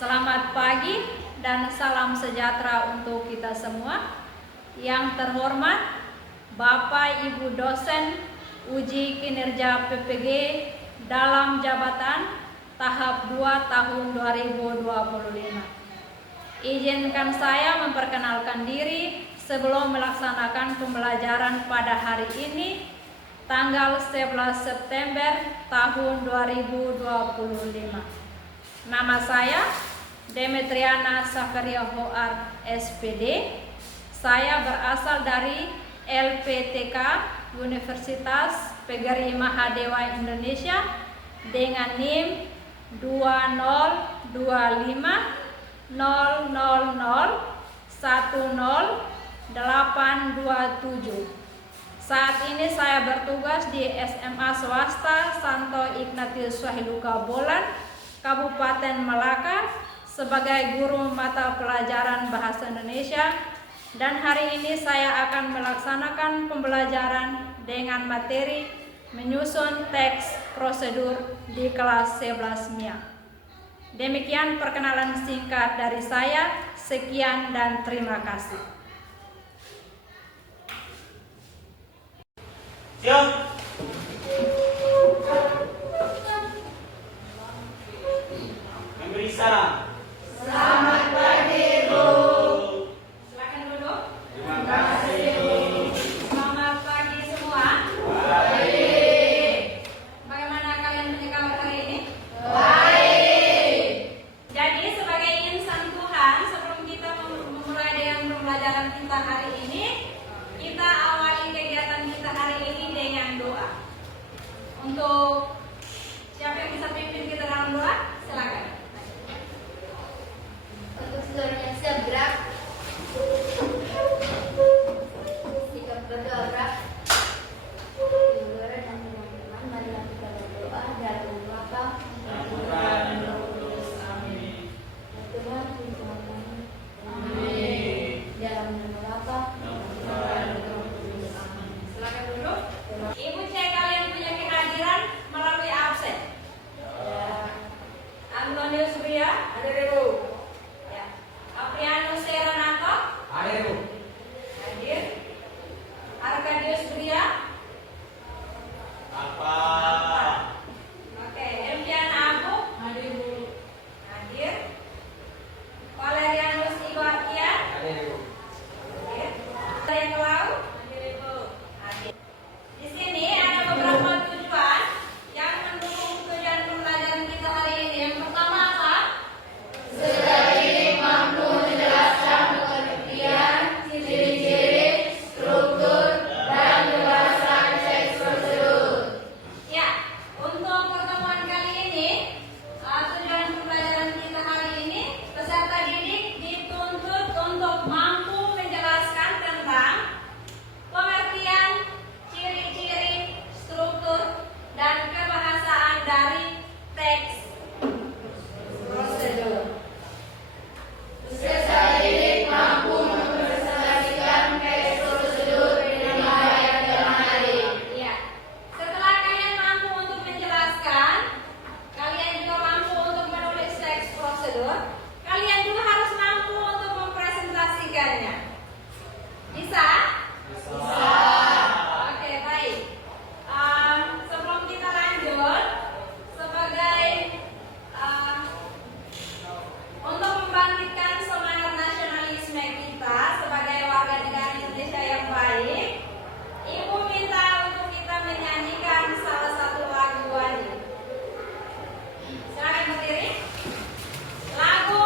Selamat pagi dan salam sejahtera untuk kita semua. Yang terhormat Bapak Ibu dosen uji kinerja PPG dalam jabatan tahap 2 tahun 2025. Izinkan saya memperkenalkan diri sebelum melaksanakan pembelajaran pada hari ini, tanggal 11 September tahun 2025. Nama saya Demetriana Sakaria Hoar, SPD. Saya berasal dari LPTK Universitas PGRI Mahadewa Indonesia dengan NIM 2025000100827. Saat ini saya bertugas di SMA swasta Santo Ignatius Wahiduka Bolan, Kabupaten Malaka sebagai guru mata pelajaran Bahasa Indonesia, dan hari ini saya akan melaksanakan pembelajaran dengan materi menyusun teks prosedur di kelas 11 MIA. Demikian perkenalan singkat dari saya. Sekian dan terima kasih. Siap. Memberi salam. Selamat pagi, Bu. Silakan duduk. Terima kasih. Selamat pagi semua. Baik. Bagaimana kalian punya kabar hari ini? Baik. Jadi sebagai insan Tuhan, sebelum kita memulai dengan pembelajaran kita hari ini, kita awali kegiatan kita hari ini dengan doa. Untuk siapa yang bisa pimpin kita dalam doa? Silakan. Untuk seluruhnya siap gerak. Sikap berdoa gerak. Saudara dan teman-teman, marilah kita berdoa dalam nama Bapa dan Putra dan Roh Kudus. Amin. Tuhan Tuhan kami. Amin. Dalam nama Bapa dan Putra dan Roh Kudus. Amin. Silakan duduk. Ibu cek kalian punya kehadiran melalui absen. Antonius Surya, Hadir, Ibu. ya. Aprianus Seranato, Hadir, Ibu. hadir. Arkadius Surya, Apa? oke. Empian Abu, Hadir, Bu. hadir. Valerianus Iwakian, Hadir, Ibu. hadir. Saya Kelau, hadir Ibu, hadir. Di sini ada beberapa tujuan yang mendukung tujuan pembelajaran kita hari ini. Yang pertama apa? Sudah ini mampu menjelaskan pengertian, ciri-ciri, struktur, dan pembahasan teks prosedur. Ya, untuk pertemuan kali ini, tujuan pembelajaran kita hari ini, peserta didik dituntut untuk mampu menjelaskan tentang pengertian, ciri-ciri, struktur, dan kebahasaan dari teks prosedur. Peserta didik mampu mempresentasikan teks prosedur dengan baik dan menarik. Ya, setelah kalian mampu untuk menjelaskan, kalian juga mampu untuk menulis teks prosedur, kalian juga harus mampu untuk mempresentasikannya. Bisa? Bisa. Oke, baik. Sebelum kita lanjut, sebagai untuk membangkitkan semangat nasionalisme kita sebagai warga negara Indonesia yang baik, Ibu minta untuk kita menyanyikan salah satu lagu wajib. Silakan berdiri. Lagu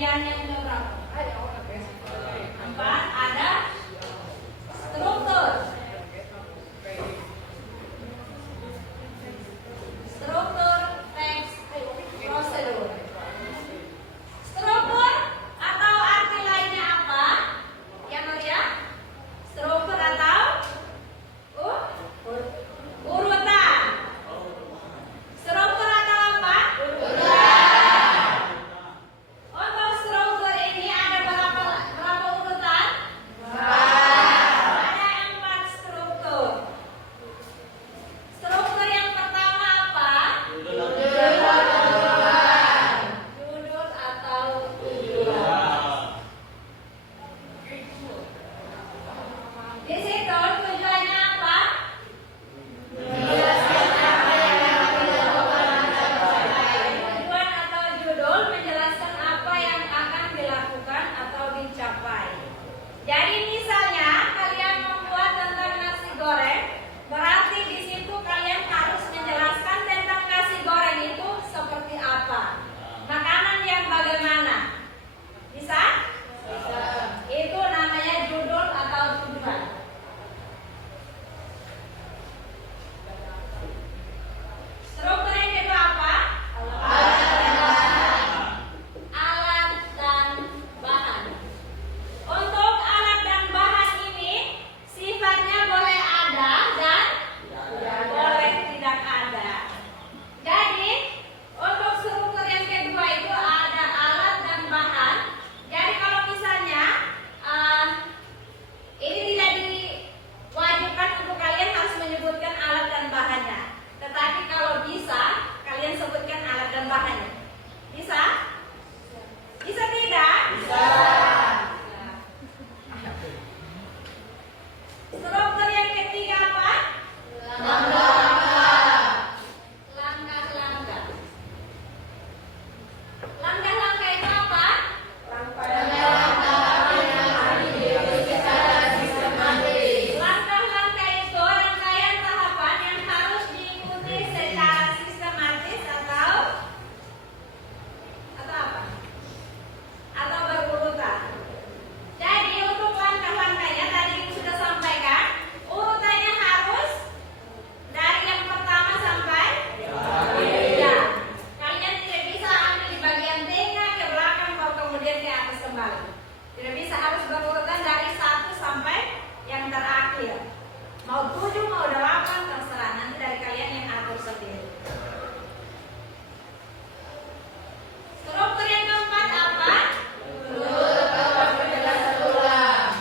Bagian yang keberapa? 4 ada struktur. Struktur teks prosedur. Struktur atau arti lainnya apa? Ya Nuria? Struktur atau urutan. Struktur atau apa? Untuk struktur ini ada berapa urutan? Ada 4 struktur. Struktur yang pertama apa? Judul atau tujuan. Di situ tujuannya apa? Tujuan atau judul menjelaskan apa yang akan dilakukan atau dicapai. Jadi misalnya kalian membuat tentang nasi goreng, berarti di situ kalian harus menjelaskan tentang nasi goreng itu seperti apa, makanan yang bagaimana. Bisa? Itu namanya judul atau tujuan. Struktur yang kedua apa? Alat dan bahan. Untuk alat dan bahan ini sifatnya boleh ada dan boleh tidak ada. Jadi untuk struktur yang kedua itu ada alat dan bahan. Jadi kalau misalnya ini tidak diwajibkan untuk kalian harus menyebutkan alat dan bahannya. Tetapi kalau bisa, kalian sebutkan alat dan bahannya. Bisa? Bisa tidak? Bisa. Struktur yang ketiga apa? Langkah-langkah. Langkah-langkah itu apa? Langkah-langkah itu rangkaian tahapan yang harus diikuti secara sistematis atau apa? Atau berurutan. Jadi untuk langkah-langkahnya tadi ibu sudah sampaikan, urutannya harus dari yang pertama sampai ya. Kalian tidak bisa ambil di bagian tengah ke belakang baru kemudian ke atas kembali. Tidak bisa, harus berurutan dari 1 sampai yang terakhir. Mau 7 mau 8 terserah, nanti dari kalian yang atur sendiri. Struktur yang keempat apa? Penutup atau penegasan ulang.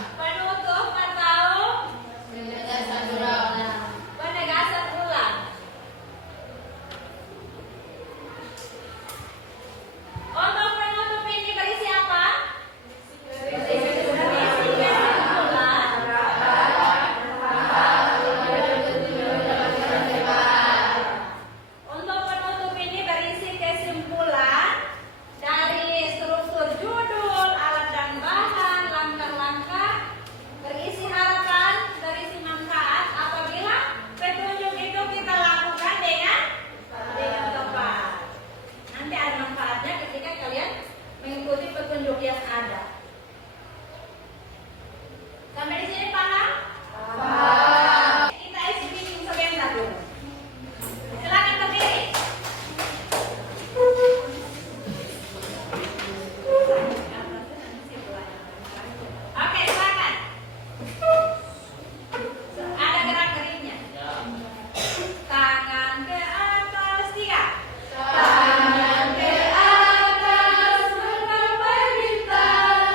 Untuk penutup ini berisi apa? Berisi kesimpulan. Untuk penutup ini berisi kesimpulan dari struktur judul, alat dan bahan, langkah-langkah, berisi harapan, berisi manfaat apabila petunjuk itu kita lakukan dengan tepat. Nanti ada manfaatnya ketika kalian mengikuti petunjuk yang ada. Sampai di sini paham? Paham. Kita isi meeting sebentar dulu. Silakan berdiri. Oke, silakan. Ada gerak-geriknya. Tangan ke atas 3. Tangan ke atas mencapai bintang.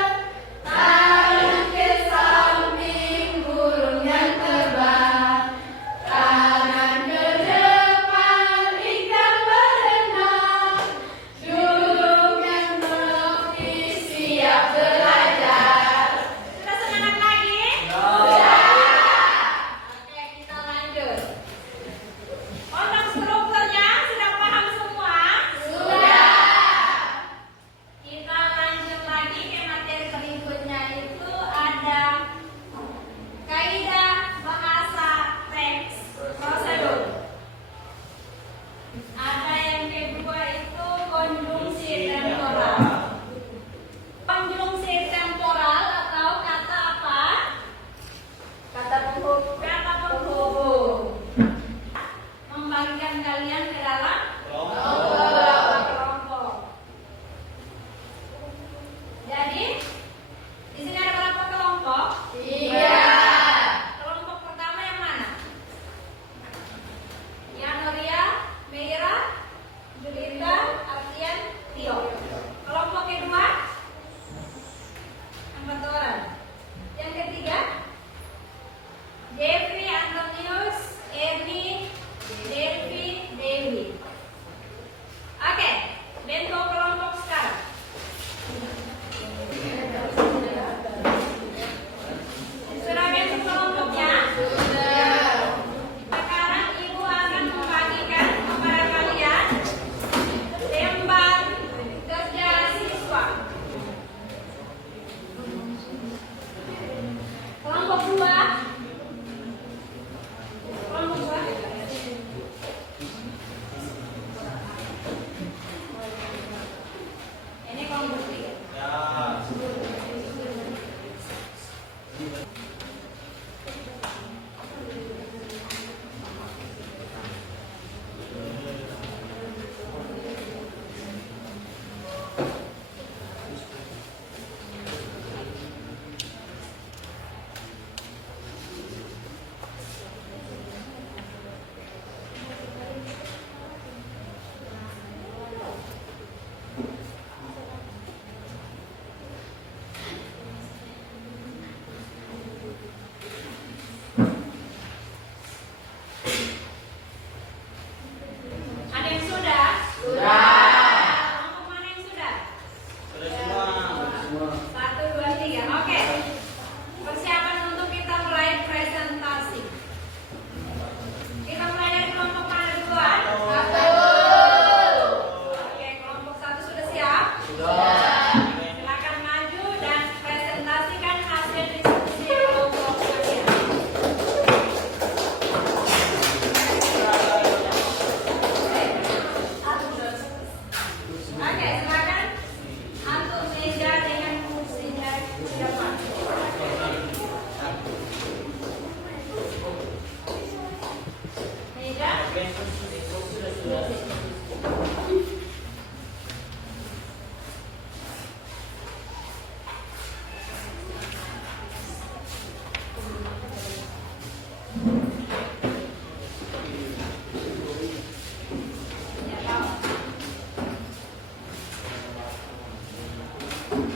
Oke,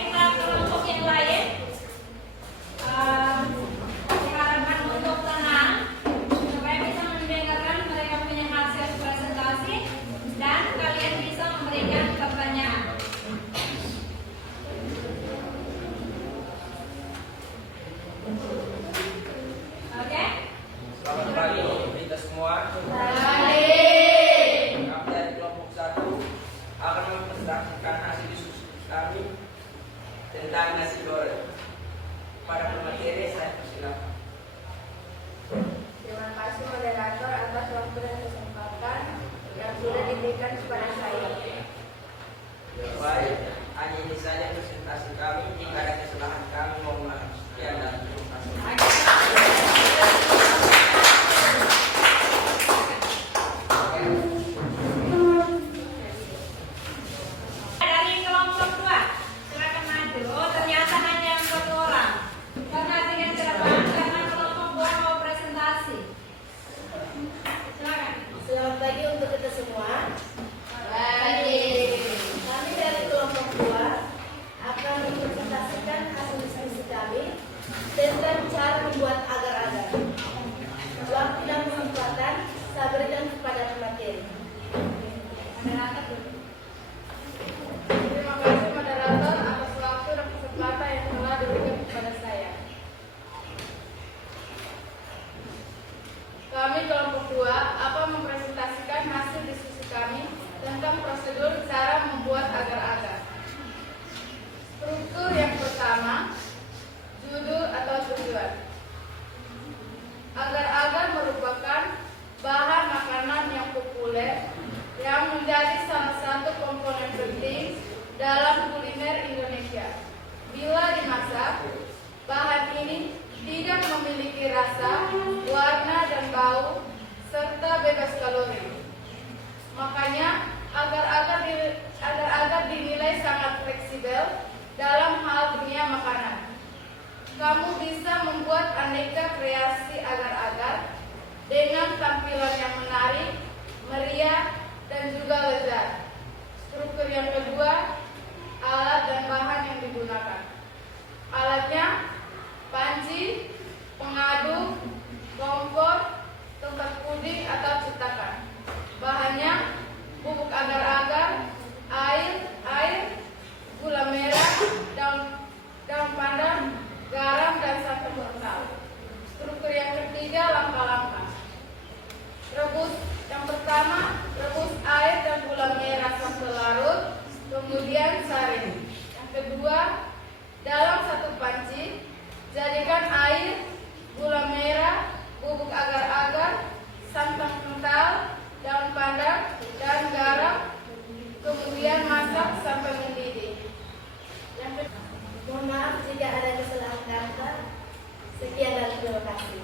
kita kelompok yang lain. Diharapkan untuk tenang supaya bisa mendengarkan mereka punya hasil presentasi dan kalian bisa memberikan pertanyaan. Oke? Selamat pagi kita semua. Kembali. Kami dari kelompok 1 akan mempresentasikan hasil diskusi kami tentang nasi goreng. Para pemateri saya persilakan. Terima kasih moderator atas waktu dan kesempatan yang sudah diberikan kepada saya. Baik, hanya ini saja presentasi kami. Jika ada kesalahan kami mohon maaf. Sekian dan terima kasih. Dari kelompok 2, silakan maju. Oh, ternyata hanya 1 orang. Perhatikan ke depan karena kelompok 2 mau presentasi. Silakan. Selamat pagi untuk kita semua. Baik. Kami dari kelompok 2 akan mempresentasikan hasil diskusi kami tentang cara membuat agar-agar. Waktu dan kesempatan saya berikan kepada pemateri. Terima kasih moderator atas waktu dan kesempatan yang telah diberikan kepada saya. Kami kelompok 2 akan mempresentasikan hasil diskusi kami tentang prosedur cara membuat agar-agar. Struktur yang pertama, judul atau tujuan. Agar-agar merupakan bahan makanan yang populer yang menjadi salah satu komponen penting dalam kuliner Indonesia. Bila dimasak, bahan ini tidak memiliki rasa, warna dan bau, serta bebas kalori. Makanya, agar-agar dinilai sangat fleksibel dalam hal dunia makanan. Kamu bisa membuat aneka kreasi agar-agar dengan tampilan yang menarik, meriah, dan juga lezat. Struktur yang kedua, alat dan bahan yang digunakan. Alatnya, panci, pengaduk, kompor, tempat puding atau cetakan. Bahannya, bubuk agar-agar, air, gula merah, daun pandan, garam, dan santan kental. Struktur yang ketiga, langkah-langkah. Rebus. Yang pertama, rebus air dan gula merah sampai larut, kemudian saring. Yang kedua, dalam satu panci, jadikan air, gula merah, bubuk agar-agar, santan kental, daun pandan, dan garam, kemudian masak sampai mendidih. Mohon maaf jika ada kesalahan kata. Sekian dan terima kasih.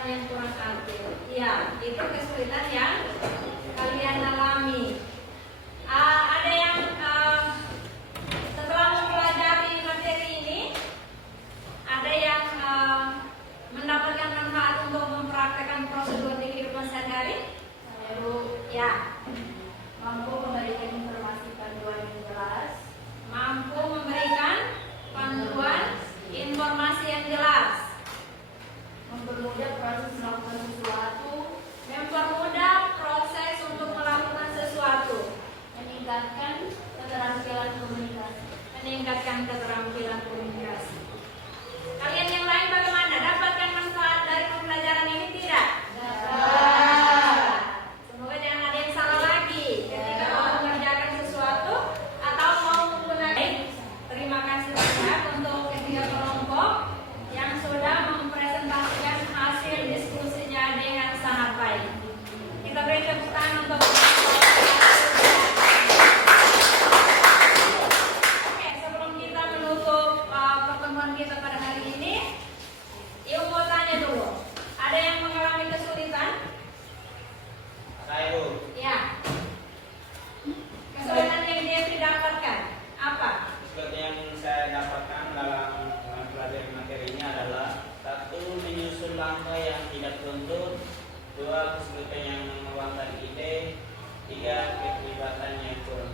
kegiatan yang kurang adil. Ya, itu kesulitan yang kalian alami. Ada yang setelah mempelajari materi ini, ada yang mendapatkan manfaat untuk mempraktekkan prosedur di kehidupan sehari-hari. Ya, Mampu memberikan informasi panduan yang jelas. mampu memberikan panduan informasi yang jelas, Mempermudah proses melakukan sesuatu. mempermudah proses untuk melakukan sesuatu, Meningkatkan keterampilan komunikasi. meningkatkan keterampilan komunikasi. Kalian yang lain bagaimana? Dapatkan manfaat dari pembelajaran ini tidak? Semoga jangan ada yang salah lagi ketika mau mengerjakan sesuatu atau mau menggunakan. Terima kasih banyak untuk ketiga kelompok yang sudah mempresentasikan hasil diskusinya dengan sangat baik. Kita beri tepuk tangan untuk. Oke, sebelum kita menutup pertemuan kita pada hari ini, Ibu mau tanya dulu. Ada yang mengalami kesulitan? Saya Bu, Ya. Kesulitan yang dia dapatkan apa? seperti yang saya dapatkan dalam mempelajari materi ini adalah: satu, menyusun langkah yang tidak tuntut; dua, kesulitan yang mengembangkan ide; tiga, keterlibatan yang kurang.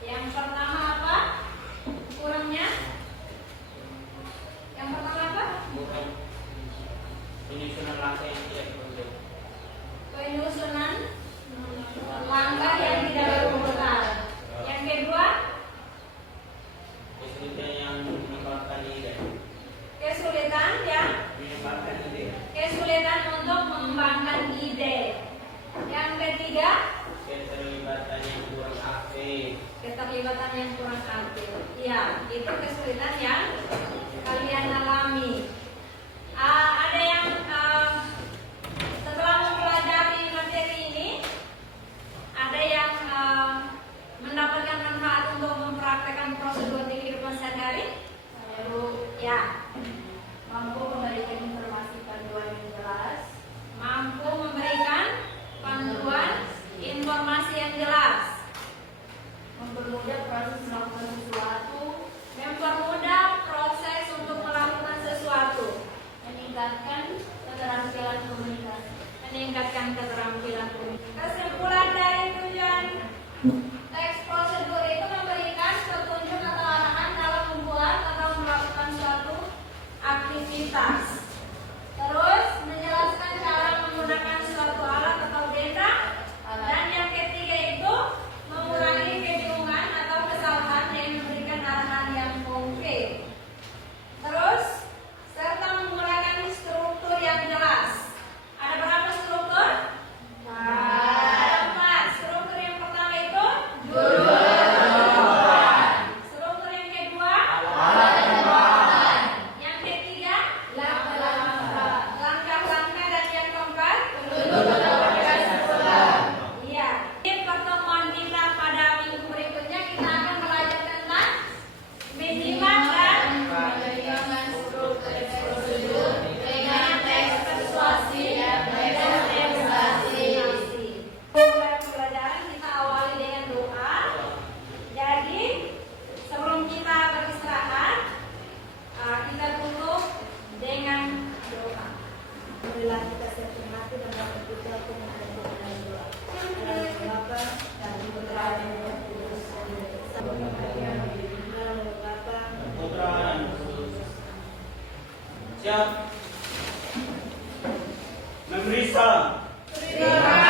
Yang pertama apa? Kurangnya? Yang pertama apa? Bukan penyusunan langkah yang tidak tuntut. Penyusunan langkah yang tidak berurutan. Yang kedua, Kesulitan yang mengembangkan ide. kesulitan yang Mengembangkan ide. kesulitan untuk mengembangkan ide. Yang ketiga, Keterlibatan yang kurang aktif. keterlibatan yang kurang aktif. Ya, itu kesulitan yang kalian alami. Ada yang setelah mempelajari materi ini, ada yang mendapatkan manfaat untuk mempraktekkan prosedur di kehidupan sehari-hari. Ya, Mampu memberikan informasi panduan yang jelas. mampu memberikan panduan informasi yang jelas, Mempermudah proses melakukan sesuatu. mempermudah proses untuk melakukan sesuatu, Meningkatkan keterampilan komunikasi. meningkatkan keterampilan komunikasi. Kesimpulan dari tujuan teks prosedur itu memberikan petunjuk atau arahan dalam membuat atau melakukan suatu aktivitas. Terus menjelaskan cara menggunakan suatu alat atau benda. Dan yang ketiga itu mengurangi kebingungan atau kesalahan yang memberikan arahan yang konkret. Terus serta menggunakan struktur yang jelas. Ada berapa struktur? Ada 4. Struktur yang pertama itu struktur yang kedua yang ketiga langkah-langkah, dan yang keempat iya. Di pertemuan kita pada minggu berikutnya kita akan belajar tentang menyimak dan Dengan struktur prosedur. Dengan teks persuasi. Dengan teks persuasi. Mulai pembelajaran kita awali dengan doa. Jadi sebelum kita beristirahat, kita tutup dengan doa. Berilah kita setiap hati dan dapat kita untuk menghadap dengan doa. Dalam Bapa dan Putra dan Roh Kudus. Sama dalam Bapa. Putra dan Kudus. Siap. Memberi salam. Terima